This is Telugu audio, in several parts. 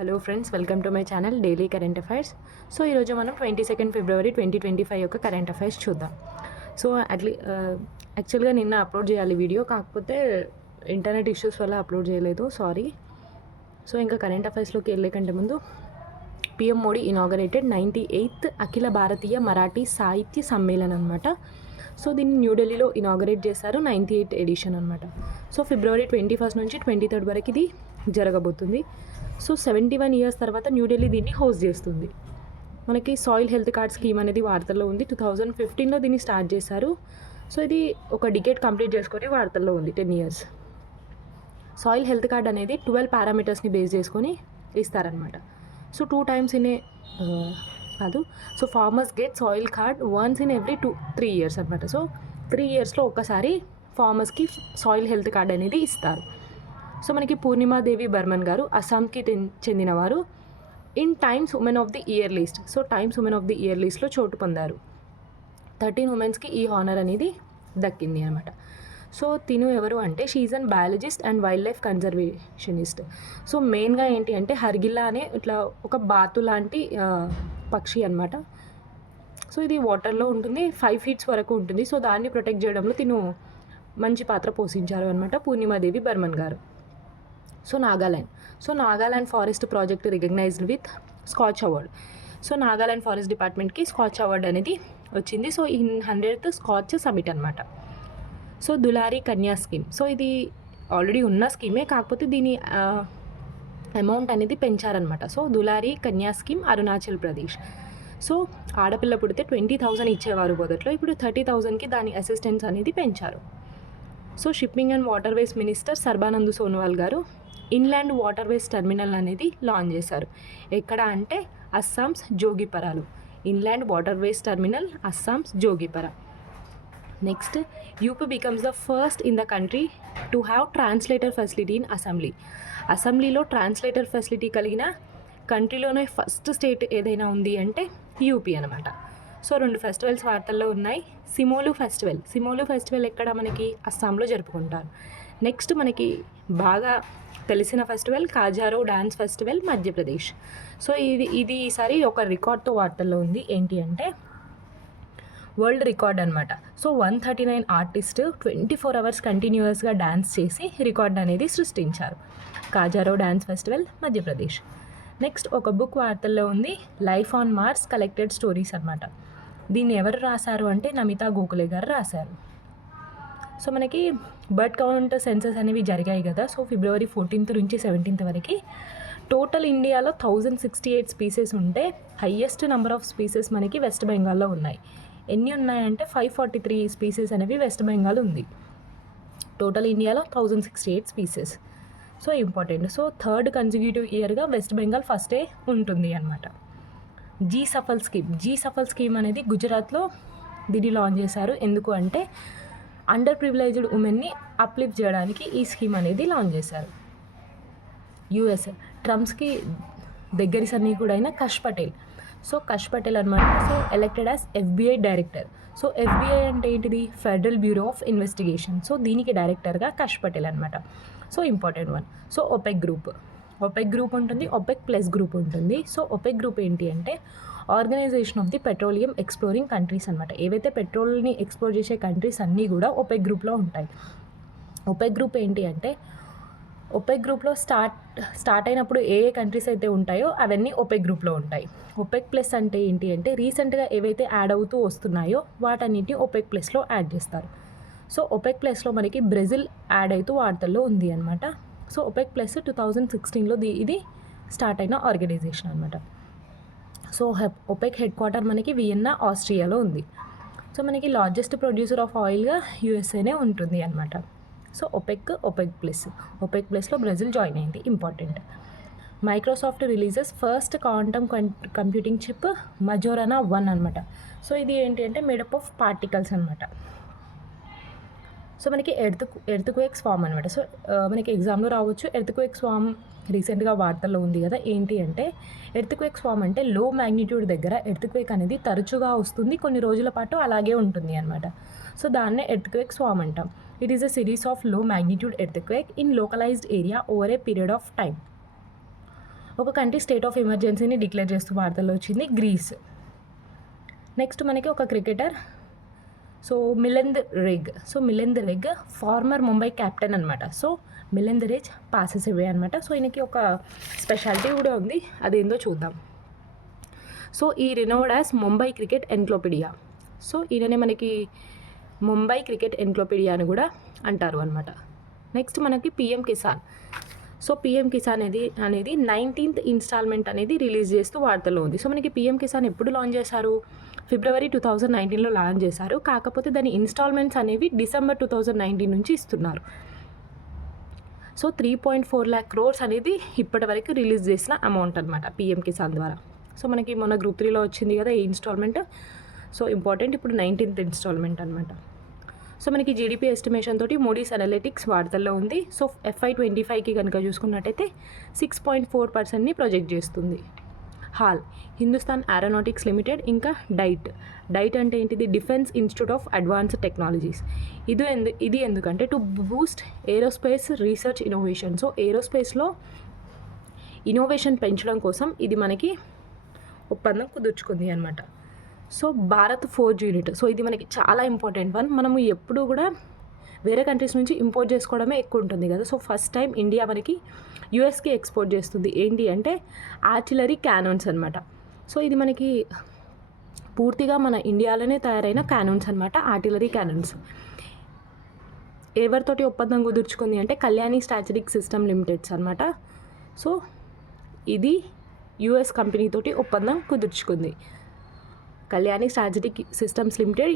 Hello friends, welcome to my channel daily current affairs. So ఈరోజు మనం 22 ఫిబ్రవరి 2025 యొక్క కరెంట్ అఫైర్స్ చూద్దాం. సో యాక్చువల్గా నిన్న అప్లోడ్ చేయాలి వీడియో, కాకపోతే ఇంటర్నెట్ ఇష్యూస్ వల్ల అప్లోడ్ చేయలేదు, సారీ. సో ఇంకా కరెంట్ అఫైర్స్లోకి వెళ్ళే కంటే ముందు పిఎం మోడీ ఇనాగరేటెడ్ 98th అఖిల భారతీయ మరాఠీ సాహిత్య సమ్మేళనం అనమాట. సో దీన్ని న్యూఢిల్లీలో ఇనాగరేట్ చేశారు, 98th ఎడిషన్ అనమాట. సో ఫిబ్రవరి 21 నుంచి 23 వరకు ఇది జరగబోతుంది. సో 71 years తర్వాత న్యూఢిల్లీ దీన్ని హోస్ట్ చేస్తుంది. మనకి సాయిల్ హెల్త్ కార్డ్ స్కీమ్ అనేది వార్తల్లో ఉంది. 2015లో దీన్ని స్టార్ట్ చేశారు. సో ఇది ఒక డికేట్ కంప్లీట్ చేసుకొని వార్తల్లో ఉంది, 10 years. సాయిల్ హెల్త్ కార్డ్ అనేది 12 పారామీటర్స్ని బేస్ చేసుకొని ఇస్తారనమాట. సో 2 times ఇన్ ఏ కాదు, so farmers get soil card once in every 3 years అనమాట. సో 3 yearsలో ఒక్కసారి ఫార్మర్స్కి సాయిల్ హెల్త్ కార్డ్ అనేది ఇస్తారు. సో మనకి పూర్ణిమాదేవి బర్మన్ గారు అస్సాంకి చెందినవారు. In times women of the year list, so times women of the year లిస్ట్లో చోటు పొందారు. 13 ఉమెన్స్కి ఈ హానర్ అనేది దక్కింది అనమాట. సో తిను ఎవరు అంటే she's an biologist and wild life conservationist. So మెయిన్గా ఏంటి అంటే హర్గిల్లా అనే ఇట్లా ఒక బాతు లాంటి పక్షి అనమాట. సో ఇది వాటర్లో ఉంటుంది, 5 feet వరకు ఉంటుంది. సో దాన్ని ప్రొటెక్ట్ చేయడంలో తిను మంచి పాత్ర పోషించారు అనమాట పూర్ణిమాదేవి బర్మన్ గారు. So Nagaland forest project recognised with Skoch award. So Nagaland forest డిపార్ట్మెంట్కి స్కాచ్ అవార్డ్ అనేది వచ్చింది. సో ఈ 100th స్కాచ్ సమిట్ అనమాట. So Dulari Kanya scheme, so ఇది ఆల్రెడీ ఉన్న స్కీమే, కాకపోతే దీని అమౌంట్ అనేది పెంచారనమాట. So Dulari Kanya scheme Arunachal Pradesh. So ఆడపిల్ల పుడితే 20,000 ఇచ్చేవారు మొదట్లో, ఇప్పుడు 30,000కి దాని అసిస్టెన్స్ అనేది పెంచారు. So shipping and waterways minister Sarbananda Sonowal గారు ఇన్లాండ్ వాటర్వేస్ టెర్మినల్ అనేది లాంచ్ చేశారు. ఎక్కడ అంటే అస్సాంస్ జోగిపరాలో. Inland waterways terminal Assam's Jogighopa. Next, UP becomes the first in the country to have translator facility in assembly. అసెంబ్లీలో ట్రాన్స్లేటర్ ఫెసిలిటీ కలిగిన కంట్రీలోనే ఫస్ట్ స్టేట్ ఏదైనా ఉంది అంటే యూపీ అనమాట. సో 2 ఫెస్టివల్స్ వార్తల్లో ఉన్నాయి. సిమోలు ఫెస్టివల్ ఎక్కడ మనకి అస్సాంలో జరుపుకుంటారు. నెక్స్ట్ మనకి బాగా తెలిసిన festival కాజారో dance festival Madhya Pradesh. So ఇది ఈసారి ఒక రికార్డ్తో వార్తల్లో ఉంది. ఏంటి అంటే వరల్డ్ రికార్డ్ అనమాట. సో 139 ఆర్టిస్ట్ 24 hours కంటిన్యూస్గా డ్యాన్స్ చేసి రికార్డ్ అనేది సృష్టించారు. కాజారో డాన్స్ ఫెస్టివల్ మధ్యప్రదేశ్. నెక్స్ట్ ఒక బుక్ వార్తల్లో ఉంది, life on Mars collected stories అనమాట. దీన్ని ఎవరు రాశారు అంటే నమితా గోఖలే గారు రాశారు. సో మనకి బర్డ్ కౌంట్ సెన్సస్ అనేవి జరిగాయి కదా. సో ఫిబ్రవరి 14th నుంచి 17th వరకు టోటల్ ఇండియాలో 1068 స్పీసెస్ ఉంటే హయ్యెస్ట్ నెంబర్ ఆఫ్ స్పీసెస్ మనకి వెస్ట్ బెంగాల్లో ఉన్నాయి. ఎన్ని ఉన్నాయంటే 543 స్పీసెస్ అనేవి వెస్ట్ బెంగాల్ ఉంది. టోటల్ ఇండియాలో 1068 species. So important. So 3rd consecutive ఇయర్గా వెస్ట్ బెంగాల్ ఫస్టే ఉంటుంది అనమాట. జీ సఫల్ స్కీమ్ అనేది గుజరాత్లో దీన్ని లాంచ్ చేశారు. ఎందుకు అంటే అండర్ ప్రివిలేజ్డ్ ఉమెన్ని అప్లిఫ్ట్ చేయడానికి ఈ స్కీమ్ అనేది లాంచ్ చేశారు. యుఎస్ ట్రంప్స్కి దగ్గరి సన్నిహితుడు అయిన కష్ పటేల్ అనమాట. So elected as FBI director. So FBI అంటే ఏంటిది, federal bureau of investigation. So దీనికి డైరెక్టర్గా కష్ పటేల్ అనమాట. So important one. So OPEC group ఉంటుంది, OPEC+ గ్రూప్ ఉంటుంది. సో OPEC గ్రూప్ ఏంటి అంటే organisation of the petroleum exploring countries అనమాట. ఏవైతే పెట్రోల్ని ఎక్స్ప్లోర్ చేసే కంట్రీస్ అన్నీ కూడా OPEC గ్రూప్లో ఉంటాయి. OPEC గ్రూప్ ఏంటి అంటే OPEC గ్రూప్లో స్టార్ట్ అయినప్పుడు ఏ కంట్రీస్ అయితే ఉంటాయో అవన్నీ OPEC గ్రూప్లో ఉంటాయి. OPEC+ అంటే ఏంటి అంటే రీసెంట్గా ఏవైతే యాడ్ అవుతూ వస్తున్నాయో వాటన్నిటిని OPEC+లో యాడ్ చేస్తారు. సో OPEC+లో మనకి బ్రెజిల్ యాడ్ అవుతూ వార్తల్లో ఉంది అనమాట. సో OPEC+ 2016లో ఇది స్టార్ట్ అయిన ఆర్గనైజేషన్ అనమాట. సో OPEC హెడ్ క్వార్టర్ మనకి వియన్నా, ఆస్ట్రియాలో ఉంది. సో మనకి లార్జెస్ట్ ప్రొడ్యూసర్ ఆఫ్ ఆయిల్గా USAనే ఉంటుంది అనమాట. సో OPEC+లో బ్రెజిల్ జాయిన్ అయింది. ఇంపార్టెంట్. Microsoft releases first quantum computing chip Majorana 1 అనమాట. సో ఇది ఏంటి అంటే మేడప్ ఆఫ్ పార్టికల్స్ అనమాట. సో మనకి ఎర్త్క్వేక్స్ ఫామ్ అనమాట. సో మనకి ఎగ్జామ్లో రావచ్చు. ఎర్త్క్వేక్స్ ఫామ్ రీసెంట్గా వార్తల్లో ఉంది కదా. ఏంటి అంటే ఎర్త్క్వేక్స్ ఫామ్ అంటే లో మ్యాగ్నిట్యూడ్ దగ్గర ఎర్త్క్వేక్ అనేది తరచుగా వస్తుంది, కొన్ని రోజుల పాటు అలాగే ఉంటుంది అనమాట. సో దాన్నే ఎర్త్క్వేక్స్ ఫామ్ అంటాం. It is a series of low magnitude earthquake in localized area over a period of time. ఒక కంట్రీ స్టేట్ ఆఫ్ ఎమర్జెన్సీని డిక్లేర్ చేస్తూ వార్తల్లో వచ్చింది గ్రీస్. నెక్స్ట్ మనకి ఒక cricketer, so Milind Rege former Mumbai captain అనమాట. So Milind Rege passes away అనమాట. సో ఈయనకి ఒక స్పెషాలిటీ కూడా ఉంది, అదేందో చూద్దాం. సో ఈ రినోవ్డ్ యాజ్ ముంబై క్రికెట్ ఎన్క్లోపీడియా. సో ఈయననే మనకి ముంబై క్రికెట్ ఎన్క్లోపీడియా అని కూడా అంటారు అనమాట. నెక్స్ట్ మనకి PM Kisan. So PM Kisan అనేది 19th ఇన్స్టాల్మెంట్ అనేది రిలీజ్ చేస్తూ వార్తల్లో ఉంది. సో మనకి పిఎం కిసాన్ ఎప్పుడు లాంచ్ చేశారు? ఫిబ్రవరి 2019లో లాంచ్ చేశారు. కాకపోతే దాని ఇన్స్టాల్మెంట్స్ అనేవి డిసెంబర్ 2019 నుంచి ఇస్తున్నారు. సో 3.4 lakh crores అనేది ఇప్పటి వరకు రిలీజ్ చేసిన అమౌంట్ అనమాట పిఎం కిసాన్ ద్వారా. సో మనకి మొన్న గ్రూప్ 3లో వచ్చింది కదా ఈ ఇన్స్టాల్మెంట్. సో ఇంపార్టెంట్, ఇప్పుడు 19th ఇన్స్టాల్మెంట్ అనమాట. సో మనకి జీడిపి ఎస్టిమేషన్ తోటి మూడీస్ అనలిటిక్స్ వార్తల్లో ఉంది. సో FY25కి కనుక చూసుకున్నట్టయితే 6.4%ని ప్రొజెక్ట్ చేస్తుంది. హాల్, హిందుస్థాన్ ఏరోనాటిక్స్ లిమిటెడ్, ఇంకా డైట్ అంటే ఏంటిది? Defence institute of advanced technologies. ఇది ఎందుకంటే to boost aerospace research innovation. So ఏరోస్పేస్లో ఇన్నోవేషన్ పెంచడం కోసం ఇది మనకి ఒప్పందం కుదుర్చుకుంది అనమాట. So Bharat forge unit. So ఇది మనకి చాలా ఇంపార్టెంట్ వన్. మనము ఎప్పుడు కూడా వేరే కంట్రీస్ నుంచి ఇంపోర్ట్ చేసుకోవడమే ఎక్కువ ఉంటుంది కదా. సో ఫస్ట్ టైం ఇండియా మనకి యూఎస్కి ఎక్స్పోర్ట్ చేస్తుంది. ఏంటి అంటే ఆర్టిలరీ క్యానోన్స్ అనమాట. సో ఇది మనకి పూర్తిగా మన ఇండియాలోనే తయారైన క్యానోన్స్ అనమాట, ఆర్టిలరీ క్యానోన్స్. ఎవరితోటి ఒప్పందం కుదుర్చుకుంది అంటే కళ్యాణి స్ట్రాటజిక్ సిస్టమ్ లిమిటెడ్స్ అనమాట. సో ఇది యుఎస్ కంపెనీతోటి ఒప్పందం కుదుర్చుకుంది. Kalyani strategic systems limited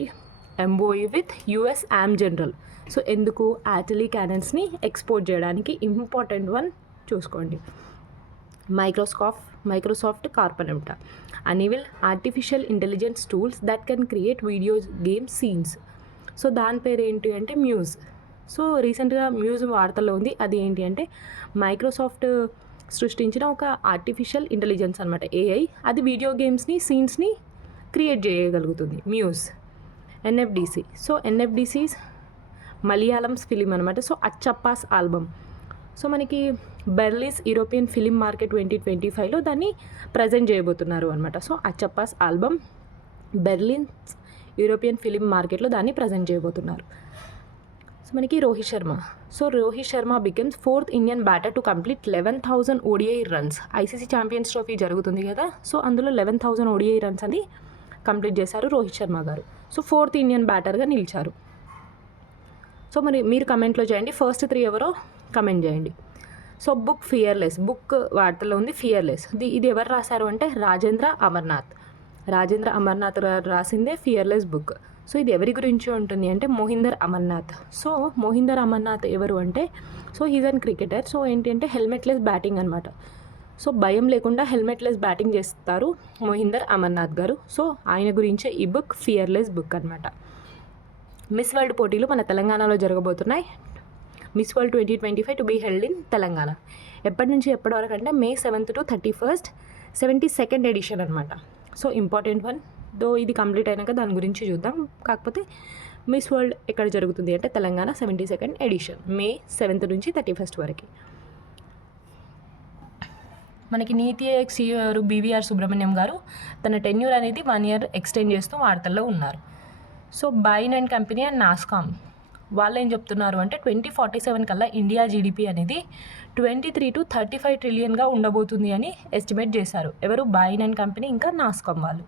MOE with US AM general. So ఎందుకు? ఆర్టిలరీ క్యానన్స్ని ఎక్స్పోర్ట్ చేయడానికి. ఇంపార్టెంట్ వన్ చూసుకోండి. Microsoft corporate unveil artificial intelligence tools that can create video game scenes. So దాని పేరు ఏంటి అంటే మ్యూజ్. సో రీసెంట్గా మ్యూజ్ వార్తల్లో ఉంది. అది ఏంటి అంటే మైక్రోసాఫ్ట్ సృష్టించిన ఒక ఆర్టిఫిషియల్ ఇంటెలిజెన్స్ అనమాట, ఏఐ. అది వీడియో గేమ్స్ని, సీన్స్ని క్రియేట్ చేయగలుగుతుంది. Muse. NFDC. So NFDC Malayalam's film అనమాట. So Achappa's album. సో మనకి బెర్లిన్స్ యూరోపియన్ ఫిలిం మార్కెట్ 2025లో దాన్ని ప్రజెంట్ చేయబోతున్నారు అనమాట. So Achappa's album Berlin's European film మార్కెట్లో దాన్ని ప్రజెంట్ చేయబోతున్నారు. సో మనకి Rohit Sharma. So Rohit Sharma becomes 4th Indian batter to complete 11,000 ODI runs. ICC Champions Trophy జరుగుతుంది కదా. సో అందులో 11,000 ODI రన్స్ అని కంప్లీట్ చేశారు రోహిత్ శర్మ గారు. సో 4th ఇండియన్ బ్యాటర్గా నిలిచారు. సో మరి మీరు కమెంట్లో చేయండి, ఫస్ట్ 3 ఎవరో కమెంట్ చేయండి. సో బుక్ ఫియర్లెస్, బుక్ వార్తల్లో ఉంది ఫియర్లెస్. ఇది ఎవరు రాశారు అంటే రాజేంద్ర అమర్నాథ్ రాసిందే ఫియర్లెస్ బుక్. సో ఇది ఎవరి గురించి ఉంటుంది అంటే మోహిందర్ అమర్నాథ్. సో మోహిందర్ అమర్నాథ్ ఎవరు అంటే, so he's an cricketer. So ఏంటి అంటే హెల్మెట్లెస్ బ్యాటింగ్ అనమాట. సో భయం లేకుండా హెల్మెట్లెస్ బ్యాటింగ్ చేస్తారు మోహిందర్ అమర్నాథ్ గారు. సో ఆయన గురించే ఈ బుక్ ఫియర్లెస్ బుక్ అనమాట. మిస్ వరల్డ్ పోటీలు మన తెలంగాణలో జరగబోతున్నాయి. Miss world 2025 to be held in Telangana. ఎప్పటి నుంచి ఎప్పటి వరకు అంటే May 7th to 31st, 72nd edition అనమాట. So important one. దో ఇది కంప్లీట్ అయినాక దాని గురించి చూద్దాం. కాకపోతే మిస్ వరల్డ్ ఎక్కడ జరుగుతుంది అంటే Telangana 72nd edition, May 7th నుంచి 31st వరకు. మనకి నీతి ఆయోగ్ CEO గారు BVR సుబ్రహ్మణ్యం గారు తన టెన్యూర్ అనేది 1 year ఎక్స్టెండ్ చేస్తూ వార్తల్లో ఉన్నారు. So Bain and company and NASSCOM వాళ్ళు ఏం చెప్తున్నారు అంటే 2047 కల్లా ఇండియా జీడిపి అనేది 23 to 35 trillion ఉండబోతుంది అని ఎస్టిమేట్ చేశారు. ఎవరు? బైన్ అండ్ కంపెనీ ఇంకా నాస్కామ్ వాళ్ళు.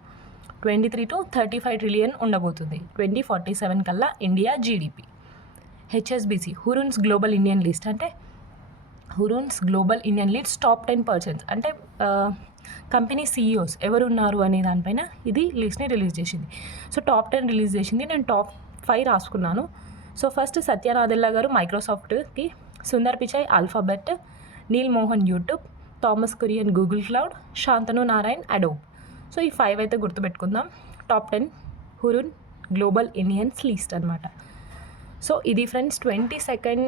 23 to 35 trillion ఉండబోతుంది 2047 కల్లా India GDP. HSBC Hurun's global Indian list అంటే Hurun's global Indian list top 10% అంటే కంపెనీ CEOs ఎవరు ఉన్నారు అనే దానిపైన ఇది లిస్ట్ని రిలీజ్ చేసింది. సో టాప్ 10 రిలీజ్ చేసింది. నేను టాప్ 5 రాసుకున్నాను. సో ఫస్ట్ సత్య నాదెల్లా గారు మైక్రోసాఫ్ట్కి, Sundar Pichai Alphabet, Neel Mohan YouTube, Thomas Kurian Google cloud, Shantanu Narayen Adobe. So ఈ 5 అయితే గుర్తుపెట్టుకుందాం. Top 10 Hurun global Indians list అనమాట. సో ఇది friends 22nd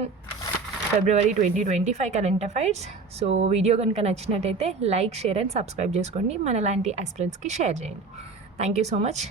February 2025 current affairs. So video కనుక నచ్చినట్టయితే లైక్, షేర్ అండ్ సబ్స్క్రైబ్ చేసుకోండి. మన లాంటి ఆస్పిరెంట్స్కి షేర్ చేయండి. Thank you so much.